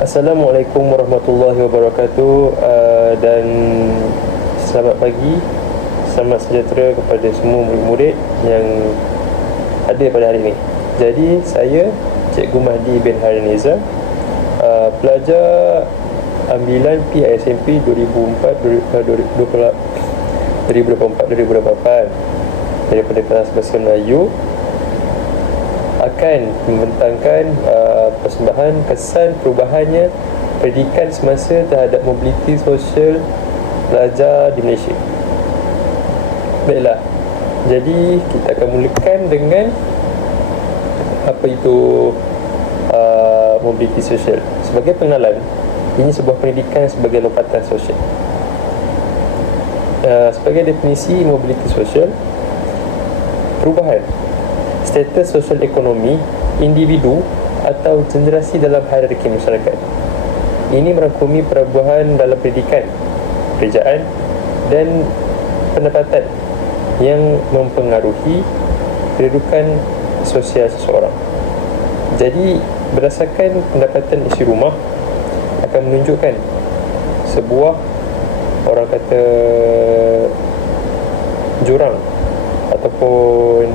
Assalamualaikum warahmatullahi wabarakatuh, dan selamat pagi, selamat sejahtera kepada semua murid-murid yang ada pada hari ini. Jadi saya Cikgu Mahdi bin Hariniza, pelajar ambilan PISMP 2024-2025 daripada kelas Bahasa Melayu, akan membentangkan persembahan kesan perubahannya pendidikan semasa terhadap mobiliti sosial pelajar di Malaysia. Baiklah, jadi kita akan mulakan dengan apa itu mobiliti sosial. Sebagai pengenalan, ini sebuah pendidikan sebagai lompatan sosial. Sebagai definisi mobiliti sosial, perubahan status sosial ekonomi individu atau generasi dalam hierarki masyarakat. Ini merangkumi perubahan dalam pendidikan, pekerjaan dan pendapatan yang mempengaruhi kedudukan sosial seseorang. Jadi, berdasarkan pendapatan isi rumah akan menunjukkan sebuah, orang kata, jurang ataupun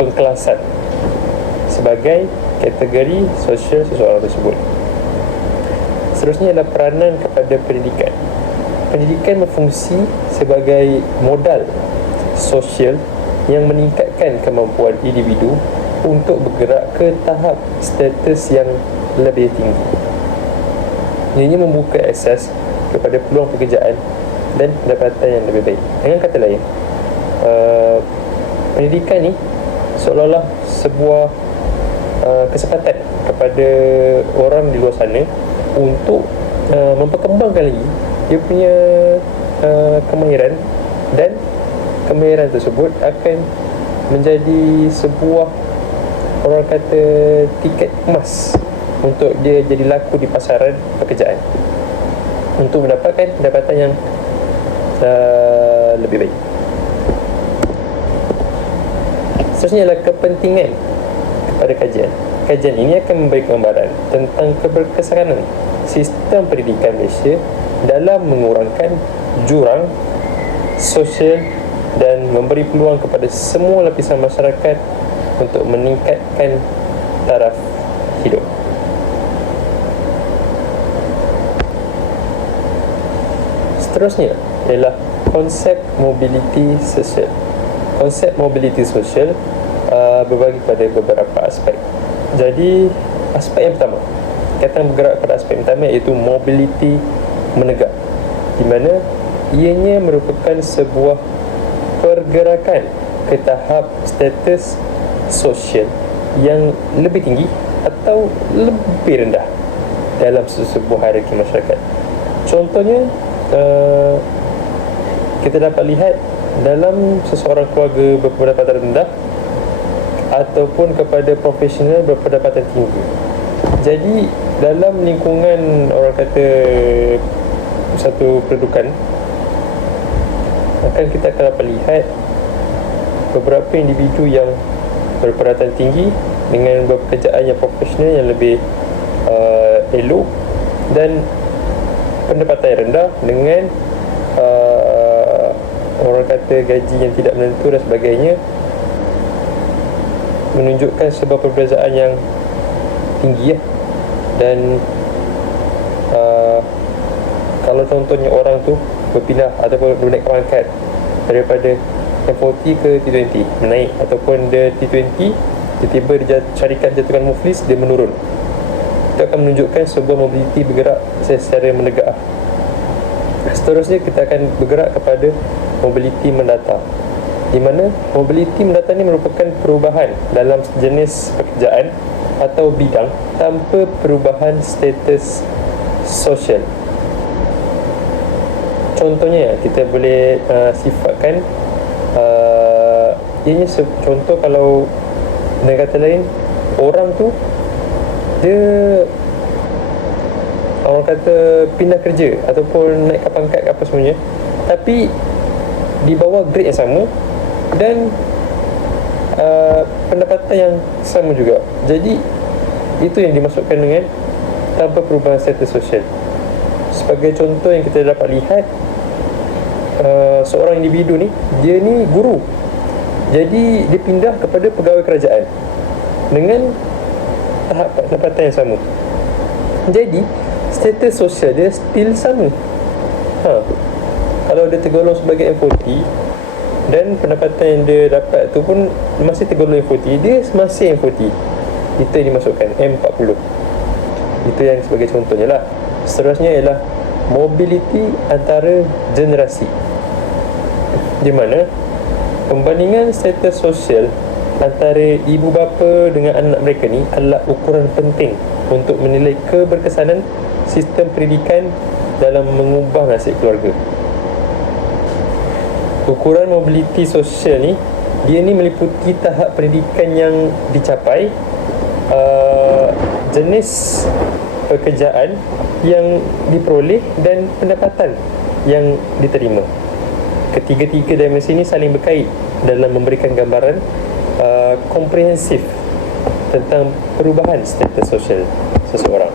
pengkelasan sebagai kategori sosial seseorang tersebut. Seterusnya adalah peranan kepada pendidikan. Pendidikan berfungsi sebagai modal sosial yang meningkatkan kemampuan individu untuk bergerak ke tahap status yang lebih tinggi. Ianya membuka akses kepada peluang pekerjaan dan pendapatan yang lebih baik. Dengan kata lain, pendidikan ni seolah-olah sebuah kesempatan kepada orang di luar sana untuk memperkembangkan lagi dia punya kemahiran, dan kemahiran tersebut akan menjadi sebuah, orang kata, tiket emas untuk dia jadi laku di pasaran pekerjaan untuk mendapatkan pendapatan yang lebih baik. Seterusnya adalah kepentingan kepada kajian. Kajian ini akan memberi gambaran tentang keberkesanan sistem pendidikan Malaysia dalam mengurangkan jurang sosial dan memberi peluang kepada semua lapisan masyarakat untuk meningkatkan taraf hidup. Seterusnya ialah konsep mobiliti sosial. Konsep mobiliti sosial berbagi pada beberapa aspek. Jadi, aspek yang pertama, kita bergerak pada aspek yang pertama, iaitu mobiliti menegak, di mana ianya merupakan sebuah pergerakan ke tahap status sosial yang lebih tinggi atau lebih rendah dalam sebuah hierarki masyarakat. Contohnya, kita dapat lihat dalam seseorang keluarga berpendapatan rendah ataupun kepada profesional berpendapatan tinggi. Jadi, dalam lingkungan, orang kata, satu kedudukan, kita akan dapat lihat beberapa individu yang berpendapatan tinggi dengan pekerjaan yang profesional yang lebih elok, dan pendapatan yang rendah dengan orang kata gaji yang tidak menentu dan sebagainya, menunjukkan sebuah perbezaan yang tinggi ya. Dan kalau contohnya orang tu berpindah ataupun menaik pangkat daripada M40 ke T20, menaik, ataupun dia T20 tiba-tiba dia syarikat jatuhkan muflis, dia menurun, itu akan menunjukkan sebuah mobiliti bergerak secara menegak. Seterusnya kita akan bergerak kepada mobiliti mendatang, di mana mobiliti mendatang ini merupakan perubahan dalam jenis pekerjaan atau bidang tanpa perubahan status sosial. Contohnya, kita boleh sifatkan ianya contoh, kalau dengan kata lain, orang tu dia, orang kata, pindah kerja ataupun naik ke pangkat ke apa semuanya, tapi di bawah grade yang sama dan pendapatan yang sama juga. Jadi itu yang dimasukkan dengan tanpa perubahan status sosial. Sebagai contoh yang kita dapat lihat, seorang individu ni, dia ni guru, jadi dia pindah kepada pegawai kerajaan dengan tahap pendapatan yang sama. Jadi status sosial dia still sama. Kalau dia tergolong sebagai M40 dan pendapatan yang dia dapat tu pun masih tergolong M40, dia masih M40. Itu yang dimasukkan M40. Itu yang sebagai contohnya lah. Seterusnya ialah mobility antara generasi, di mana pembandingan status sosial antara ibu bapa dengan anak mereka ni adalah ukuran penting untuk menilai keberkesanan sistem pendidikan dalam mengubah nasib keluarga. Ukuran mobiliti sosial ni, dia ni meliputi tahap pendidikan yang dicapai, jenis pekerjaan yang diperoleh dan pendapatan yang diterima. Ketiga-tiga dimensi ini saling berkait dalam memberikan gambaran komprehensif tentang perubahan status sosial seseorang.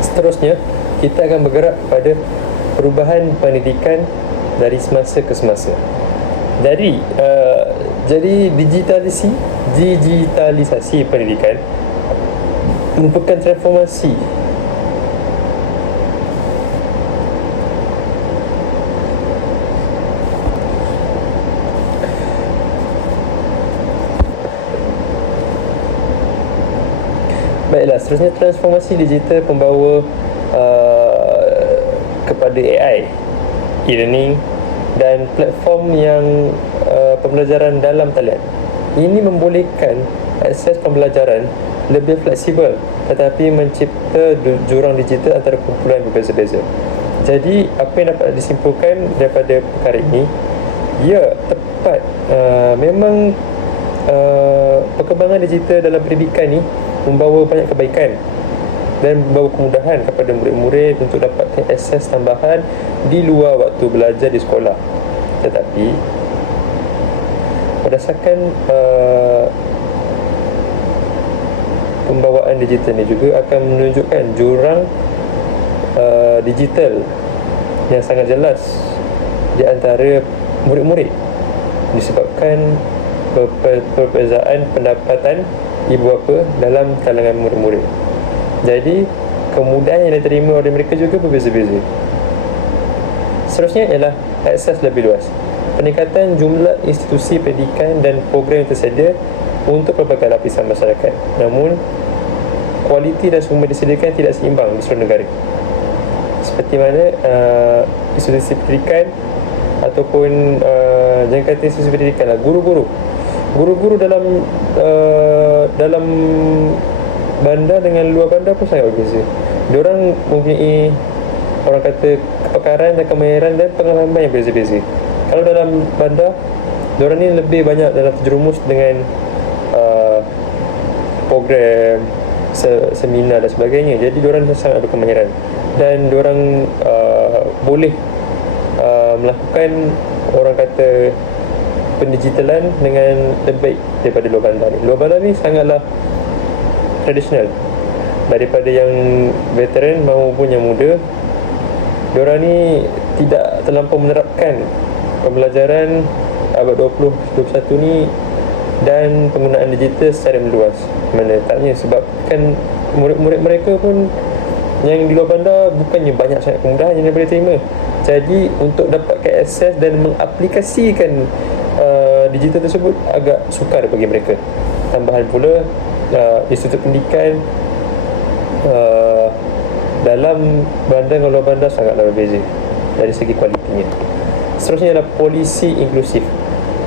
Seterusnya, kita akan bergerak pada perubahan pendidikan dari semasa ke semasa. Jadi digitalisasi pendidikan merupakan transformasi Baiklah, seterusnya transformasi digital pembawa kepada AI, e-learning dan platform yang pembelajaran dalam talian. Ini membolehkan akses pembelajaran lebih fleksibel tetapi mencipta jurang digital antara kumpulan berbeza-beza. Jadi apa yang dapat disimpulkan daripada perkara ini, ya tepat, memang perkembangan digital dalam pendidikan ni membawa banyak kebaikan dan membawa kemudahan kepada murid-murid untuk dapatkan akses tambahan di luar waktu belajar di sekolah. Tetapi berdasarkan pembawaan digital ni juga akan menunjukkan jurang digital yang sangat jelas di antara murid-murid disebabkan perbezaan pendapatan ibu bapa dalam kalangan murid-murid. Jadi kemudahan yang diterima oleh mereka juga berbeza-beza. Seterusnya ialah akses lebih luas, peningkatan jumlah institusi pendidikan dan program yang tersedia untuk pelbagai lapisan masyarakat. Namun kualiti dan sumber disediakan tidak seimbang di seluruh negara. Seperti mana institusi pendidikan ataupun jangan kata institusi pendidikan lah, guru-guru dalam bandar dengan luar bandar pun sangat berbeza. Diorang mempunyai, orang kata, kepakaran dan kemahiran dan pengalaman yang berbeza-beza. Kalau dalam bandar, diorang ni lebih banyak dalam terjerumus dengan program, seminar dan sebagainya. Jadi diorang sangat berkemahiran dan diorang boleh melakukan, orang kata, pendigitalan dengan lebih baik daripada luar bandar ni. Luar bandar ni sangatlah tradisional, daripada yang veteran maupun yang muda. Diorang ni tidak terlampau menerapkan pembelajaran abad 20, 21 ni dan penggunaan digital secara meluas. Mana taknya, sebab kan murid-murid mereka pun yang di luar bandar bukannya banyak sangat kemudahan yang boleh terima. Jadi untuk dapatkan akses dan mengaplikasikan digital tersebut agak sukar bagi mereka. Tambahan pula institut pendidikan dalam bandar dengan luar bandar sangatlah berbeza dari segi kualitinya. Seterusnya adalah polisi inklusif.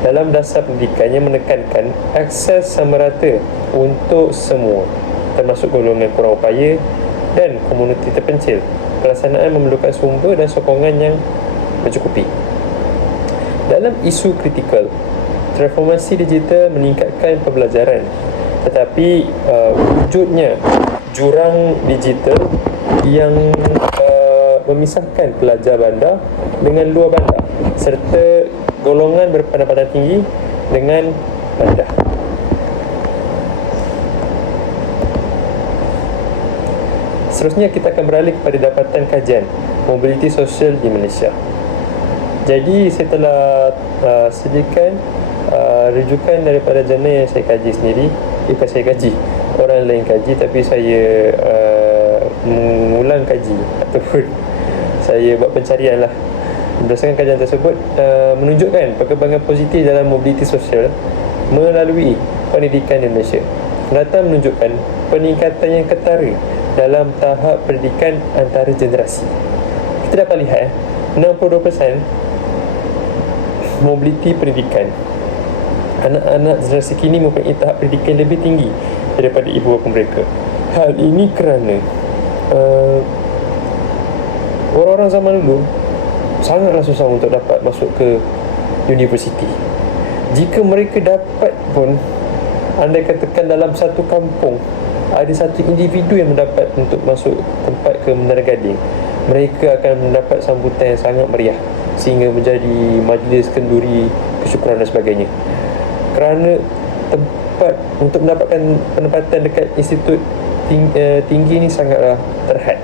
Dalam dasar pendidikan yang menekankan akses sama rata untuk semua, termasuk golongan kurang upaya dan komuniti terpencil. Pelaksanaan memerlukan sumber dan sokongan yang mencukupi. Dalam isu kritikal, transformasi digital meningkatkan pembelajaran, tetapi wujudnya jurang digital yang memisahkan pelajar bandar dengan luar bandar. serta golongan berpendapatan tinggi dengan rendah. Seterusnya kita akan beralih kepada dapatan kajian mobiliti sosial di Malaysia. Jadi saya telah sediakan rujukan daripada jurnal yang saya kaji sendiri. Bukan saya kaji, orang lain kaji, tapi saya mengulang kaji ataupun saya buat pencarian lah. Berdasarkan kajian tersebut menunjukkan perkembangan positif dalam mobiliti sosial melalui pendidikan di Malaysia. Data menunjukkan peningkatan yang ketara dalam tahap pendidikan antara generasi. Kita dapat lihat 62% mobiliti pendidikan. Anak-anak generasi kini mempunyai tahap pendidikan lebih tinggi daripada ibu bapa mereka. Hal ini kerana orang-orang zaman dulu sangatlah susah untuk dapat masuk ke universiti. Jika mereka dapat pun, andai katakan dalam satu kampung ada satu individu yang mendapat untuk masuk tempat ke Menara Gading, mereka akan mendapat sambutan yang sangat meriah sehingga menjadi majlis kenduri, kesyukuran dan sebagainya. Kerana tempat untuk mendapatkan penempatan dekat institut tinggi ni sangatlah terhad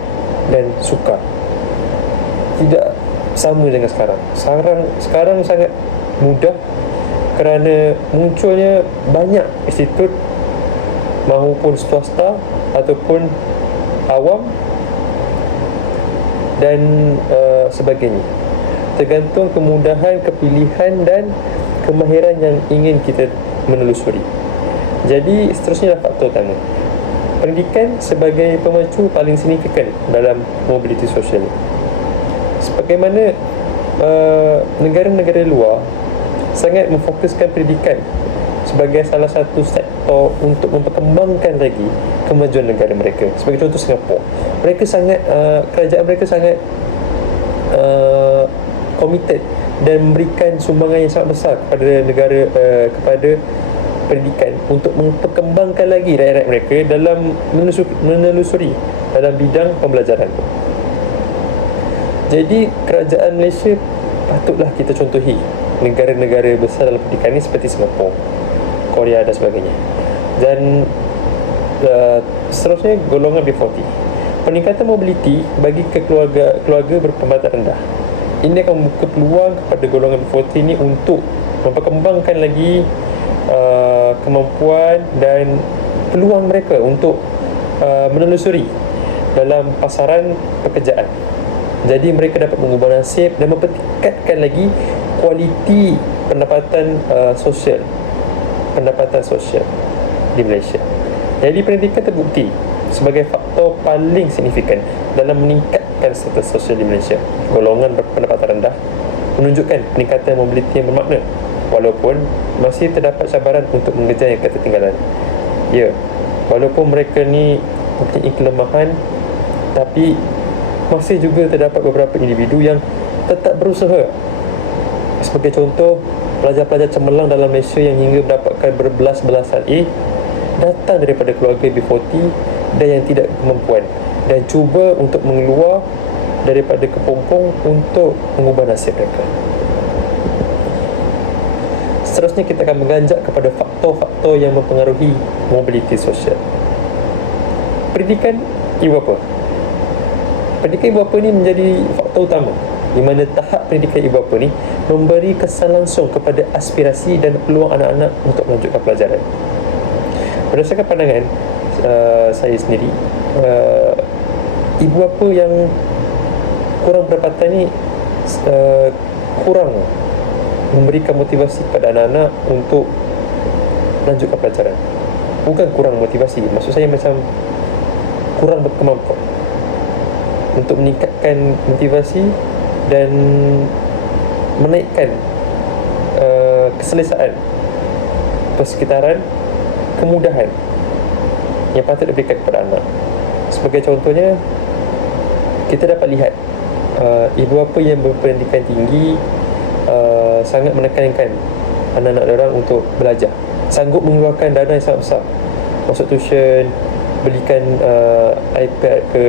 dan sukar. Tidak sama dengan sekarang. Sekarang sangat mudah kerana munculnya banyak institut, mahupun swasta ataupun awam dan sebagainya. Tergantung kemudahan, kepilihan dan kemahiran yang ingin kita menelusuri. Jadi seterusnya faktor utama. Pendidikan sebagai pemacu paling signifikan dalam mobiliti sosial. Sebagaimana negara-negara luar sangat memfokuskan pendidikan sebagai salah satu sektor untuk memperkembangkan lagi kemajuan negara mereka. Sebagai contoh Singapura, mereka sangat kerajaan mereka sangat committed dan memberikan sumbangan yang sangat besar kepada negara, kepada pendidikan untuk memperkembangkan lagi rakyat mereka dalam menelusuri dalam bidang pembelajaran. Jadi kerajaan Malaysia patutlah kita contohi negara-negara besar dalam pendidikan ini seperti Singapura, Korea dan sebagainya. Dan seterusnya golongan B40. Peningkatan mobiliti bagi keluarga berpendapatan rendah. Ini akan membuka peluang kepada golongan B40 ini untuk memperkembangkan lagi kemampuan dan peluang mereka untuk menelusuri dalam pasaran pekerjaan. Jadi mereka dapat mengubah nasib dan mempertingkatkan lagi kualiti pendapatan sosial di Malaysia. Jadi pendidikan terbukti sebagai faktor paling signifikan dalam meningkatkan status sosial di Malaysia. Golongan berpendapatan rendah menunjukkan peningkatan mobiliti yang bermakna, walaupun masih terdapat cabaran untuk mengejar yang ketertinggalan. Ya, walaupun mereka ni mempunyai kelemahan, tapi masih juga terdapat beberapa individu yang tetap berusaha. Sebagai contoh, pelajar-pelajar cemerlang dalam Malaysia yang hingga mendapatkan berbelas-belasan A datang daripada keluarga B40 dan yang tidak kemampuan dan cuba untuk mengeluar daripada kepompong untuk mengubah nasib mereka. Seterusnya kita akan menganjak kepada faktor-faktor yang mempengaruhi mobiliti sosial. Pendidikan ibu bapa. Pendidikan ibu bapa ni menjadi faktor utama di mana tahap pendidikan ibu bapa ni memberi kesan langsung kepada aspirasi dan peluang anak-anak untuk melanjutkan pelajaran. Berdasarkan pandangan saya sendiri, ibu bapa yang kurang pendapatan ni kurang memberikan motivasi kepada anak-anak untuk melanjutkan pelajaran. Bukan kurang motivasi, maksud saya macam kurang berkemampuan untuk meningkatkan motivasi dan menaikkan keselesaan persekitaran, kemudahan yang patut diberikan kepada anak. Sebagai contohnya, kita dapat lihat ibu bapa yang berpendidikan tinggi sangat menekankan anak-anak orang untuk belajar, sanggup mengeluarkan dana yang sangat besar, masuk tuition, belikan iPad ke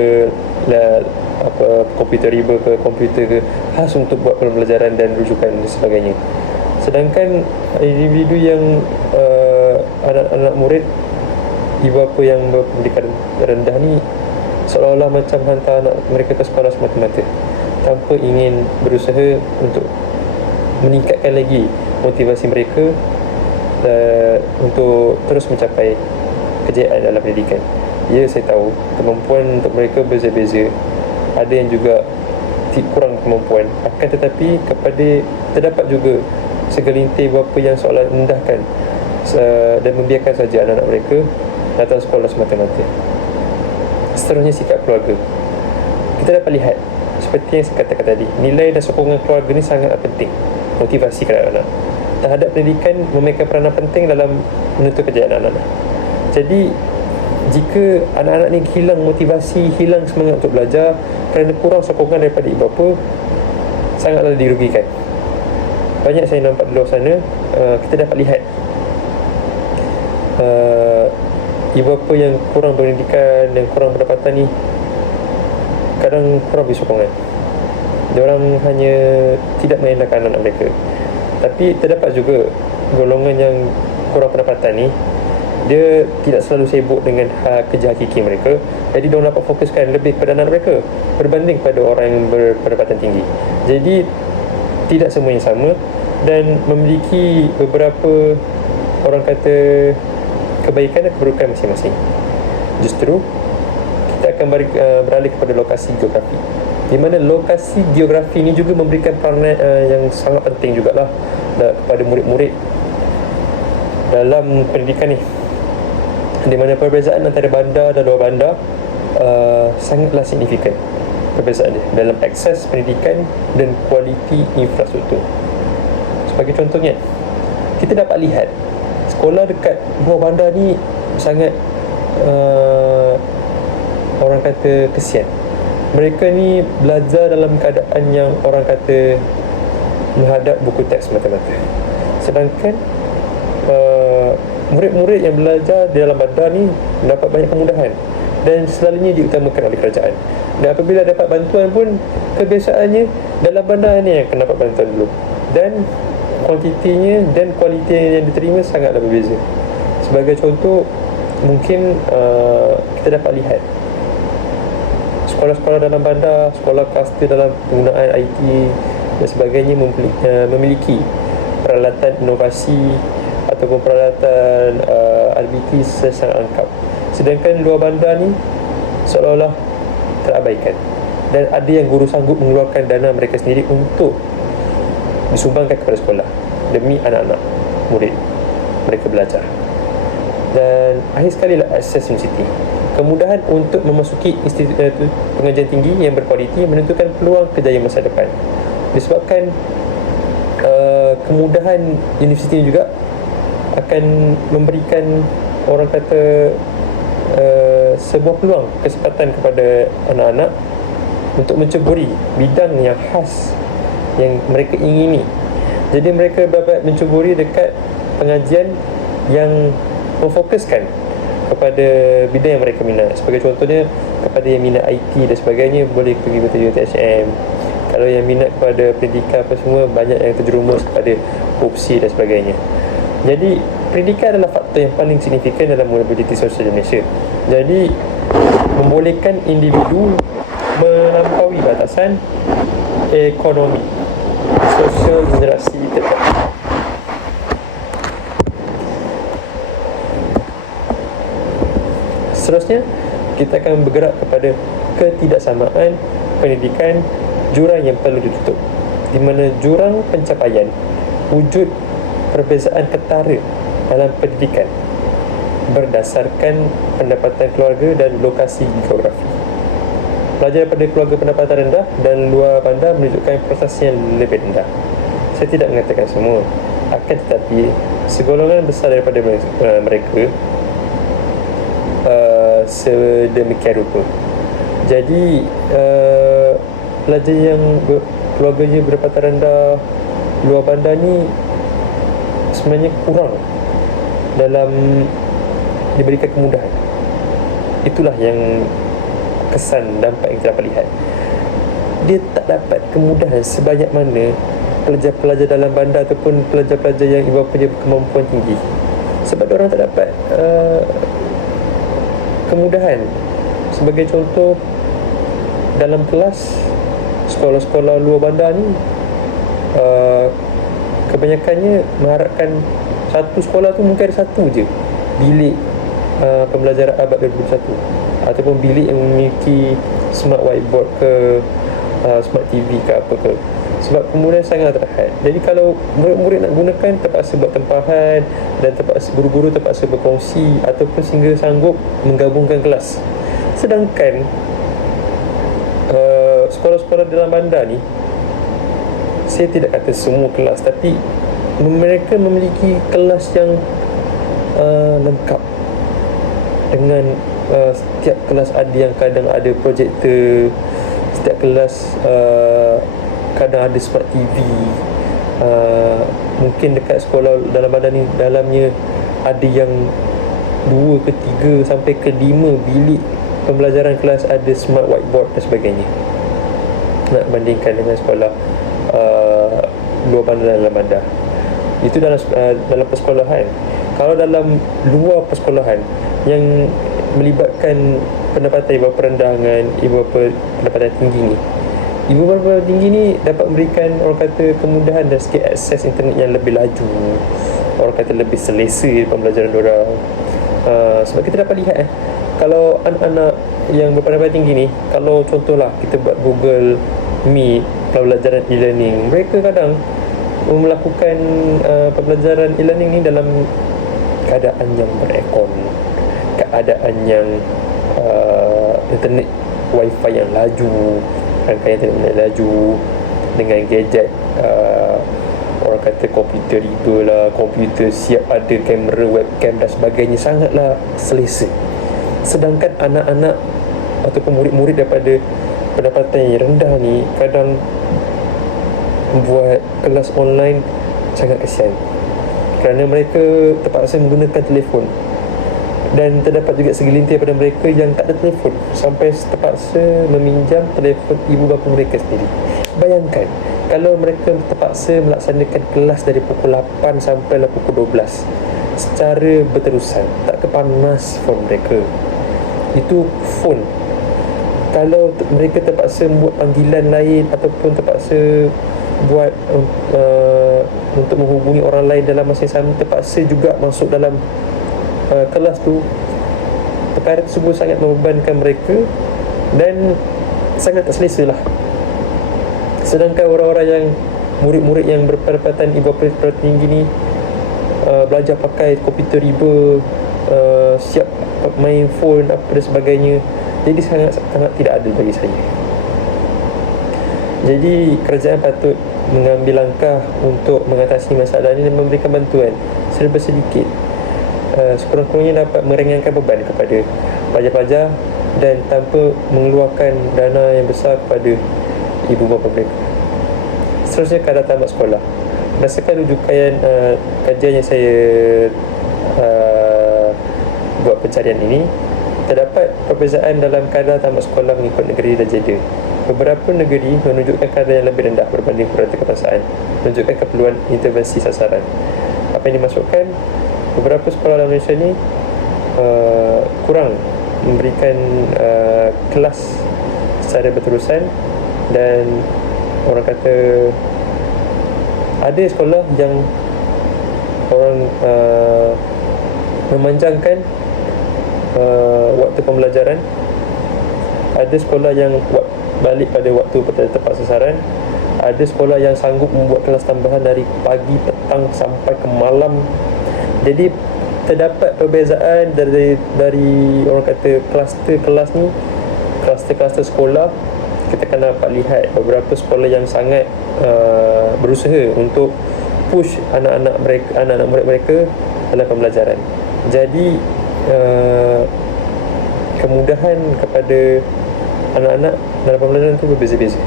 komputer riba ke komputer ke khas untuk buat pembelajaran dan rujukan dan sebagainya. Sedangkan individu yang anak-anak murid ibu bapa yang berpendidikan rendah ni seolah-olah macam hantar anak mereka ke sekolah semata-mata tanpa ingin berusaha untuk meningkatkan lagi motivasi mereka untuk terus mencapai kejayaan dalam pendidikan. Ya, saya tahu kemampuan untuk mereka berbeza-beza. Ada yang juga kurang kemampuan, akan tetapi terdapat juga segelintir bapa yang seolah endahkan dan membiarkan saja anak-anak mereka datang sekolah semata-mata. Seterusnya, sikap keluarga. Kita dapat lihat seperti yang saya katakan tadi, nilai dan sokongan keluarga ni sangat penting. Motivasi kepada anak terhadap pendidikan memainkan peranan penting dalam menentukan kejayaan anak-anak. Jadi jika anak-anak ni hilang motivasi, hilang semangat untuk belajar kerana kurang sokongan daripada ibu bapa, sangatlah dirugikan. Banyak saya nampak di luar sana, kita dapat lihat ibu bapa yang kurang berpendidikan dan kurang pendapatan ni kadang kurang beri sokongan. Diorang hanya tidak mengandalkan anak-anak mereka. Tapi terdapat juga golongan yang kurang pendapatan ni, dia tidak selalu sibuk dengan kerja hakiki mereka. Jadi diorang dapat fokuskan lebih kepada anak mereka berbanding pada orang yang berpendapatan tinggi. Jadi tidak semuanya sama dan memiliki beberapa, orang kata, kebaikan dan keburukan masing-masing. Justru kita akan beralih kepada lokasi geografi, di mana lokasi geografi ini juga memberikan peranan yang sangat penting jugalah kepada murid-murid dalam pendidikan ni, di mana perbezaan antara bandar dan luar bandar sangatlah signifikan perbezaan dia dalam akses pendidikan dan kualiti infrastruktur. Sebagai contohnya, kita dapat lihat sekolah dekat luar bandar ni sangat orang kata kesian. Mereka ni belajar dalam keadaan yang orang kata menghadap buku teks semata-mata. Sedangkan murid-murid yang belajar di dalam bandar ni mendapat banyak kemudahan dan selalunya diutamakan oleh kerajaan. Dan apabila dapat bantuan pun, kebiasaannya dalam bandar ni yang akan dapat bantuan dulu, dan kuantitinya dan kualiti yang diterima sangatlah berbeza. Sebagai contoh, mungkin kita dapat lihat sekolah-sekolah dalam bandar, sekolah kluster dalam penggunaan IT dan sebagainya memiliki peralatan inovasi ataupun peralatan RBT sangat lengkap. Sedangkan luar bandar ni seolah-olah terabaikan, dan ada yang guru sanggup mengeluarkan dana mereka sendiri untuk disumbangkan kepada sekolah demi anak-anak murid mereka belajar. Dan akhir sekali lah, akses universiti. Kemudahan untuk memasuki institut pengajian tinggi yang berkualiti menentukan peluang kejayaan masa depan. Disebabkan kemudahan universiti juga akan memberikan, orang kata, sebuah peluang kesempatan kepada anak-anak untuk menceburi bidang yang khas yang mereka ingini. Jadi mereka dapat menceburi dekat pengajian yang memfokuskan kepada bidang yang mereka minat. Sebagai contohnya, kepada yang minat IT dan sebagainya, boleh pergi ke UTHM. Kalau yang minat kepada pendidikan apa semua, banyak yang terjerumus kepada opsi dan sebagainya. Jadi pendidikan adalah faktor yang paling signifikan dalam mobiliti sosial Indonesia. Jadi membolehkan individu melampaui batasan ekonomi sosial generasi terdekat. Seterusnya, kita akan bergerak kepada ketidaksamaan pendidikan, jurang yang perlu ditutup, di mana jurang pencapaian wujud perbezaan ketara dalam pendidikan berdasarkan pendapatan keluarga dan lokasi geografi. Pelajar daripada keluarga pendapatan rendah dan luar bandar menunjukkan prestasi yang lebih rendah. Saya tidak mengatakan semua, akan tetapi segolongan besar daripada mereka sedemikian rupa. Jadi pelajar yang keluarganya pendapatan rendah luar bandar ni sebenarnya kurang dalam diberikan kemudahan. Itulah yang kesan dampak yang kita dapat lihat. Dia tak dapat kemudahan sebanyak mana pelajar-pelajar dalam bandar ataupun pelajar-pelajar yang ibu bapa dia berkemampuan tinggi. Sebab diorang tak dapat kemudahan. Sebagai contoh, dalam kelas sekolah-sekolah luar bandar ni, kebanyakannya mengharapkan satu sekolah tu mungkin ada satu je bilik pembelajaran abad 21, ataupun bilik yang memiliki smart whiteboard ke smart TV ke apa ke. Sebab kemudian sangat terhad. Jadi kalau murid-murid nak gunakan, terpaksa buat tempahan, dan terpaksa guru-guru terpaksa berkongsi ataupun sehingga sanggup menggabungkan kelas. Sedangkan sekolah-sekolah dalam bandar ni, saya tidak kata semua kelas, tapi mereka memiliki kelas yang lengkap dengan setiap kelas ada yang kadang ada projektor, setiap kelas kadang ada smart TV. Mungkin dekat sekolah dalam bandar ni, dalamnya ada yang 2 ke 3 sampai ke 5 bilik pembelajaran kelas ada smart whiteboard dan sebagainya. Nak bandingkan dengan sekolah luar bandar dalam bandar. Itu dalam persekolahan. Kalau dalam luar persekolahan yang melibatkan pendapatan ibu bapa rendah dengan ibu bapa pendapatan tinggi ni, ibu bapa tinggi ni dapat memberikan, orang kata, kemudahan dan sikit akses internet yang lebih laju, orang kata lebih selesa pembelajaran diorang. Sebab kita dapat lihat kalau anak-anak yang berpendapatan tinggi ni, kalau contohlah kita buat Google Meet pembelajaran e-learning, mereka kadang melakukan pembelajaran e-learning ni dalam keadaan yang berekon, keadaan yang internet wifi yang laju, rangkaian internet laju, dengan gadget orang kata komputer riba lah, komputer siap ada kamera, webcam dan sebagainya, sangatlah selesa. Sedangkan anak-anak ataupun murid-murid daripada pendapatan yang rendah ni kadang buat kelas online sangat kesian, kerana mereka terpaksa menggunakan telefon, dan terdapat juga segelintir pada mereka yang tak ada telefon sampai terpaksa meminjam telefon ibu bapa mereka sendiri. Bayangkan kalau mereka terpaksa melaksanakan kelas dari pukul 8 sampai pukul 12 secara berterusan, tak kepanas phone mereka. Itu phone. Kalau mereka terpaksa buat panggilan lain ataupun terpaksa buat untuk menghubungi orang lain dalam masa yang sama, terpaksa juga masuk dalam kelas tu, perkara tersebut sangat membebankan mereka dan sangat tak selesa lah. Sedangkan orang-orang yang murid-murid yang berpendapatan ibu bapa tinggi ni belajar pakai komputer riba, siap main phone apa dan sebagainya. Jadi sangat tidak adil bagi saya. Jadi kerajaan patut mengambil langkah untuk mengatasi masalah ini dan memberikan bantuan serba sedikit, sekurang-kurangnya dapat meringankan beban kepada pelajar-pelajar dan tanpa mengeluarkan dana yang besar kepada ibu bapa mereka. Seterusnya, kadar tamat sekolah. Berdasarkan rujukan kajian yang saya buat pencarian ini, terdapat perbezaan dalam kadar tamat sekolah mengikut negeri dan jeda. Beberapa negeri menunjukkan kadar yang lebih rendah berbanding purata kebangsaan, menunjukkan keperluan intervensi sasaran. Apa yang dimasukkan, beberapa sekolah dalam Malaysia ni kurang memberikan kelas secara berterusan, dan orang kata ada sekolah yang orang memanjangkan waktu pembelajaran. Ada sekolah yang balik pada waktu tepat sasaran. Ada sekolah yang sanggup membuat kelas tambahan dari pagi, petang sampai ke malam. Jadi terdapat perbezaan dari orang kata kluster kelas ni, kluster sekolah. Kita akan dapat lihat beberapa sekolah yang sangat berusaha untuk push anak-anak murid mereka dalam pembelajaran. Jadi kemudahan kepada anak-anak dalam pembelajaran itu berbeza-beza.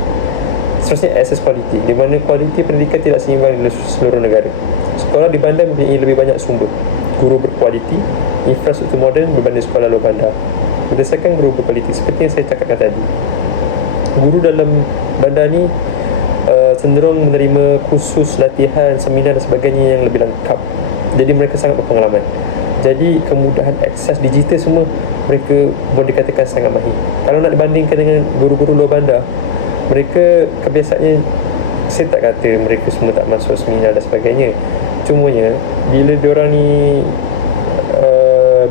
Seterusnya, akses kualiti, di mana kualiti pendidikan tidak seimbang di seluruh negara. Sekolah di bandar mempunyai lebih banyak sumber guru berkualiti, infrastruktur moden berbanding sekolah luar bandar. berdasarkan guru berkualiti. Seperti yang saya cakapkan tadi, guru dalam bandar ni cenderung menerima kursus, latihan, seminar dan sebagainya yang lebih lengkap. Jadi mereka sangat berpengalaman. Jadi kemudahan akses digital semua mereka boleh dikatakan sangat mahir. Kalau nak dibandingkan dengan guru-guru luar bandar, mereka kebiasaannya, saya tak kata mereka semua tak masuk seminar dan sebagainya. Cumanya bila diorang ni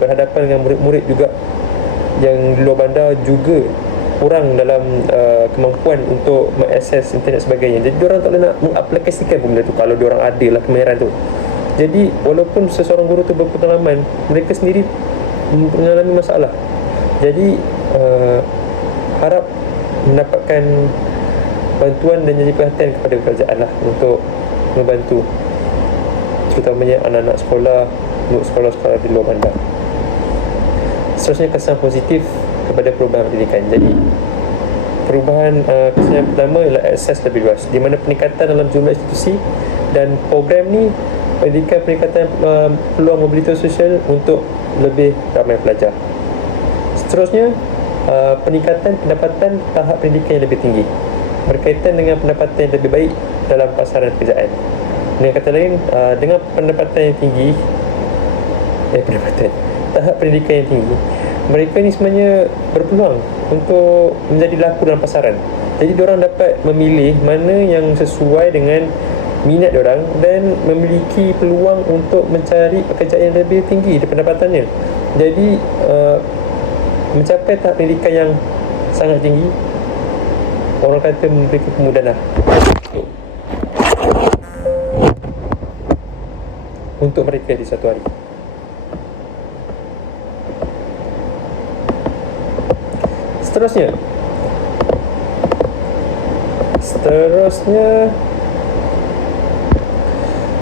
berhadapan dengan murid-murid juga yang di luar bandar juga kurang dalam kemampuan untuk mengakses internet sebagainya. Jadi diorang tak boleh nak mengaplikasikan benda tu kalau diorang ada lah kemahiran tu. Jadi walaupun seseorang guru tu berpengalaman, mereka sendiri mengalami masalah. Jadi harap mendapatkan bantuan dan jadi perhatian kepada kerajaan lah untuk membantu terutamanya anak-anak sekolah, sekolah-sekolah di luar bandar. Seterusnya, kesan positif kepada perubahan pendidikan. Jadi perubahan kesan yang pertama ialah akses lebih luas, di mana peningkatan dalam jumlah institusi dan program ni peningkatan peluang mobilitas sosial untuk lebih ramai pelajar. Seterusnya, peningkatan pendapatan tahap pendidikan yang lebih tinggi berkaitan dengan pendapatan yang lebih baik dalam pasaran pekerjaan. Dengan kata lain, dengan pendapatan yang tinggi, tahap pendidikan yang tinggi, mereka ni sebenarnya berpeluang untuk menjadi laku dalam pasaran. Jadi diorang dapat memilih mana yang sesuai dengan minat diorang dan memiliki peluang untuk mencari pekerjaan yang lebih tinggi di pendapatannya. Jadi mencapai tahap pendidikan yang sangat tinggi, orang kata memberikan kemudahan lah untuk mereka di satu hari.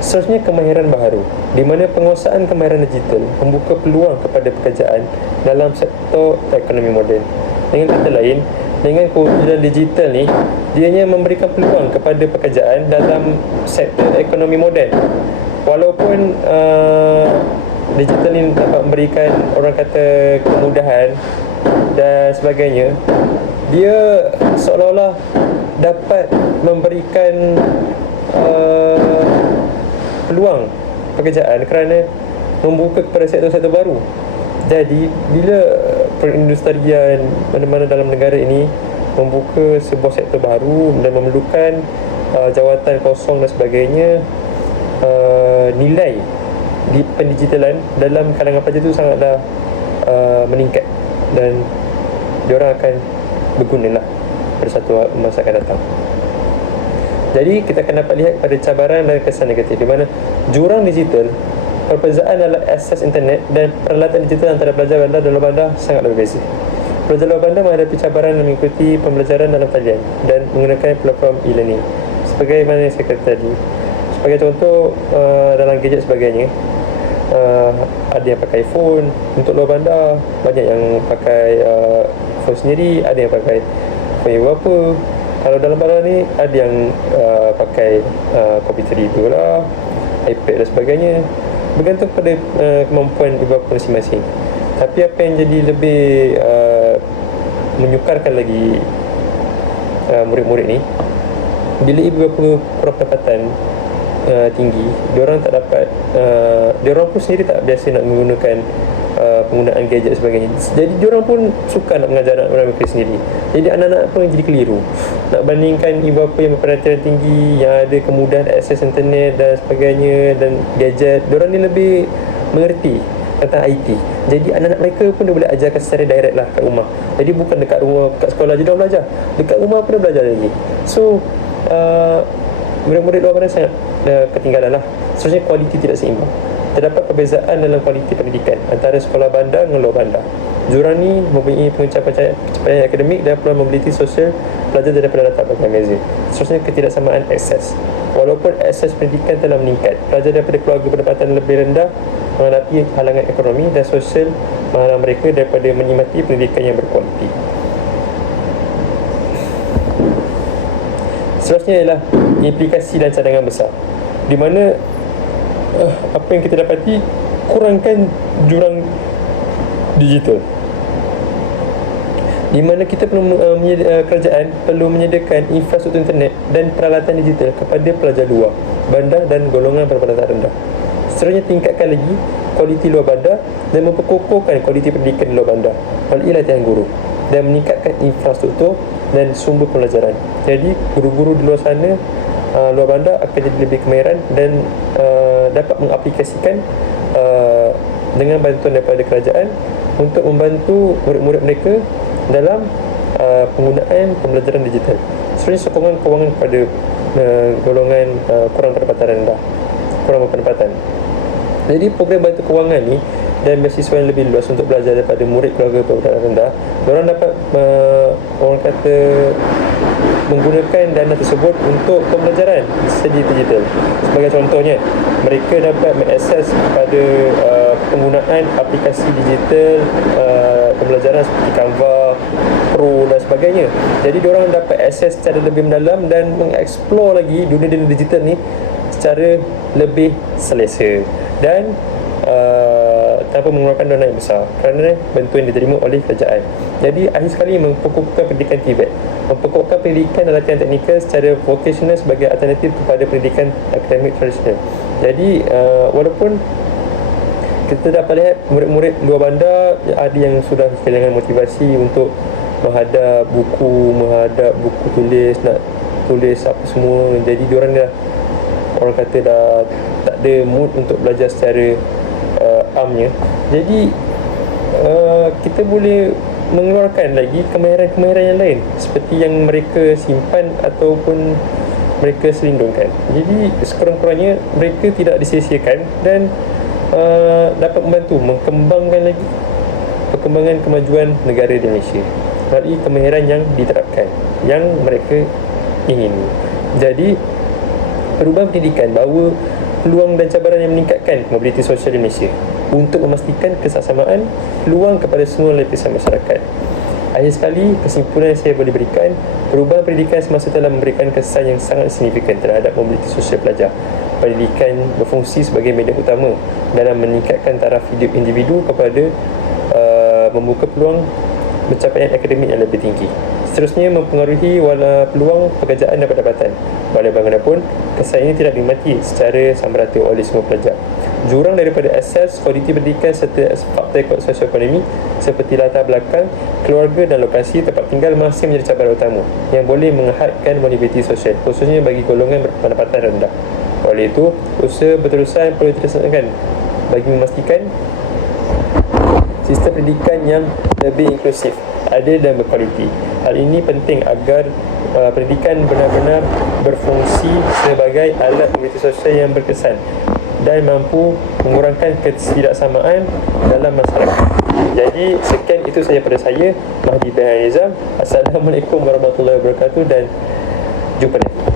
Seterusnya kemahiran baharu, di mana penguasaan kemahiran digital membuka peluang kepada pekerjaan dalam sektor ekonomi moden. Dengan kata lain, dengan kewujudan digital ni, dianya memberikan peluang kepada pekerjaan dalam sektor ekonomi moden. Walaupun digital ni dapat memberikan, orang kata, kemudahan dan sebagainya, dia seolah-olah dapat memberikan peluang pekerjaan kerana membuka kepada sektor-sektor baru. Jadi bila perindustrian mana-mana dalam negara ini membuka sebuah sektor baru dan memerlukan jawatan kosong dan sebagainya, nilai di pendigitalan dalam kalangan pelajar itu sangatlah meningkat dan diorang akan berguna lah pada satu masa akan datang. Jadi kita akan dapat lihat pada cabaran dan kesan negatif, di mana jurang digital, perbezaan dalam akses internet dan peralatan digital antara pelajar bandar dan luar bandar sangat berbeza. Pelajar luar bandar menghadapi cabaran mengikuti pembelajaran dalam talian dan menggunakan platform e-learning. Sebagai mana yang saya kata tadi, sebagai contoh, dalam gadget sebagainya, ada yang pakai phone. Untuk luar bandar banyak yang pakai phone sendiri, ada yang pakai phone ibu bapa. Kalau dalam bandar ni ada yang pakai komputer ibu lah, iPad dan sebagainya, bergantung pada kemampuan ibu bapa masing-masing. Tapi apa yang jadi lebih menyukarkan lagi murid-murid ni, bila ibu bapa kurang pendapatan tinggi, diorang tak dapat, diorang pun sendiri tak biasa nak menggunakan penggunaan gadget sebagainya. Jadi diorang pun suka nak mengajar anak mereka sendiri. Jadi anak-anak pun jadi keliru nak bandingkan ibu bapa yang berperhatian tinggi, yang ada kemudahan akses internet dan sebagainya dan gadget. Diorang ni lebih mengerti tentang IT. Jadi anak-anak mereka pun dia boleh ajarkan secara direct lah kat rumah. Jadi bukan dekat rumah, kat sekolah je dah belajar, dekat rumah pun dah belajar lagi. So murid-murid luar bandar sangat ketinggalan lah. Seterusnya, kualiti tidak seimbang. Terdapat perbezaan dalam kualiti pendidikan antara sekolah bandar dengan luar bandar. Jurang ni mempunyai pencapaian akademik dan peluang mobiliti sosial pelajar daripada latar belakang berbeza. Seterusnya, ketidaksamaan akses. Walaupun akses pendidikan telah meningkat, pelajar daripada keluarga pendapatan lebih rendah menghadapi halangan ekonomi dan sosial menghalang mereka daripada menikmati pendidikan yang berkualiti. Seterusnya ialah implikasi dan cadangan besar, di mana apa yang kita dapati, kurangkan jurang digital. di mana kita perlu kerajaan perlu menyediakan infrastruktur internet dan peralatan digital kepada pelajar luar bandar dan golongan berpendapatan rendah. Seterusnya, tingkatkan lagi kualiti luar bandar dan memperkokohkan kualiti pendidikan di luar bandar melalui latihan guru dan meningkatkan infrastruktur dan sumber pembelajaran. Jadi guru-guru di luar sana, luar bandar akan jadi lebih kemahiran dan dapat mengaplikasikan dengan bantuan daripada kerajaan untuk membantu murid-murid mereka dalam penggunaan pembelajaran digital. Sebenarnya sokongan kewangan kepada golongan kurang pendapatan rendah, kurang berpendapatan. Jadi program bantu kewangan ni dan beasiswa yang lebih luas untuk belajar daripada murid keluarga berpendapatan rendah, diorang dapat orang kata menggunakan dana tersebut untuk pembelajaran secara digital. Sebagai contohnya, mereka dapat mengakses kepada penggunaan aplikasi digital pembelajaran seperti Canva, Pro dan sebagainya. Jadi diorang dapat akses secara lebih mendalam dan mengeksplor lagi dunia-dunia digital ni secara lebih selesa dan tanpa mengeluarkan dana yang besar kerana bantuan yang diterima oleh kerajaan. Jadi akhir sekali, memperkukuhkan pendidikan TVET, memperkukuhkan pendidikan dan latihan teknikal secara vocational sebagai alternatif kepada pendidikan akademik tradisional. Jadi walaupun kita dapat lihat murid-murid luar bandar ada yang sudah kehilangan motivasi untuk menghadap buku tulis, nak tulis apa semua. Jadi diorang dah, orang kata dah tak ada mood untuk belajar secara amnya. Jadi kita boleh mengeluarkan lagi kemahiran-kemahiran yang lain seperti yang mereka simpan ataupun mereka selindungkan. Jadi sekurang-kurangnya mereka tidak disia-siakan dan dapat membantu mengembangkan lagi perkembangan kemajuan negara di Malaysia melalui kemahiran yang diterapkan yang mereka ingini. Jadi perubahan pendidikan bahawa peluang dan cabaran yang meningkatkan mobiliti sosial di Malaysia untuk memastikan kesaksamaan peluang kepada semua lapisan masyarakat. Akhir sekali, kesimpulan yang saya boleh berikan, perubahan pendidikan semasa telah memberikan kesan yang sangat signifikan terhadap mobiliti sosial pelajar. Pendidikan berfungsi sebagai media utama dalam meningkatkan taraf hidup individu kepada membuka peluang pencapaian akademik yang lebih tinggi. Seterusnya, mempengaruhi peluang pekerjaan dan pendapatan. Walau bagaimanapun, kesan ini tidak dinikmati secara sama rata oleh semua pelajar. Jurang daripada asas kualiti pendidikan serta faktor sosioekonomi seperti latar belakang, keluarga dan lokasi tempat tinggal masih menjadi cabaran utama yang boleh menghadkan mobiliti sosial, khususnya bagi golongan berpendapatan rendah. Oleh itu, usaha berterusan perlu dilaksanakan bagi memastikan sistem pendidikan yang lebih inklusif, adil dan berkualiti. Hal ini penting agar pendidikan benar-benar berfungsi sebagai alat mobiliti sosial yang berkesan dan mampu mengurangkan ketidaksamaan dalam masyarakat. Jadi sekian itu saja pada saya, Mahdi bin Nizam. Assalamualaikum warahmatullahi wabarakatuh dan jumpa lagi.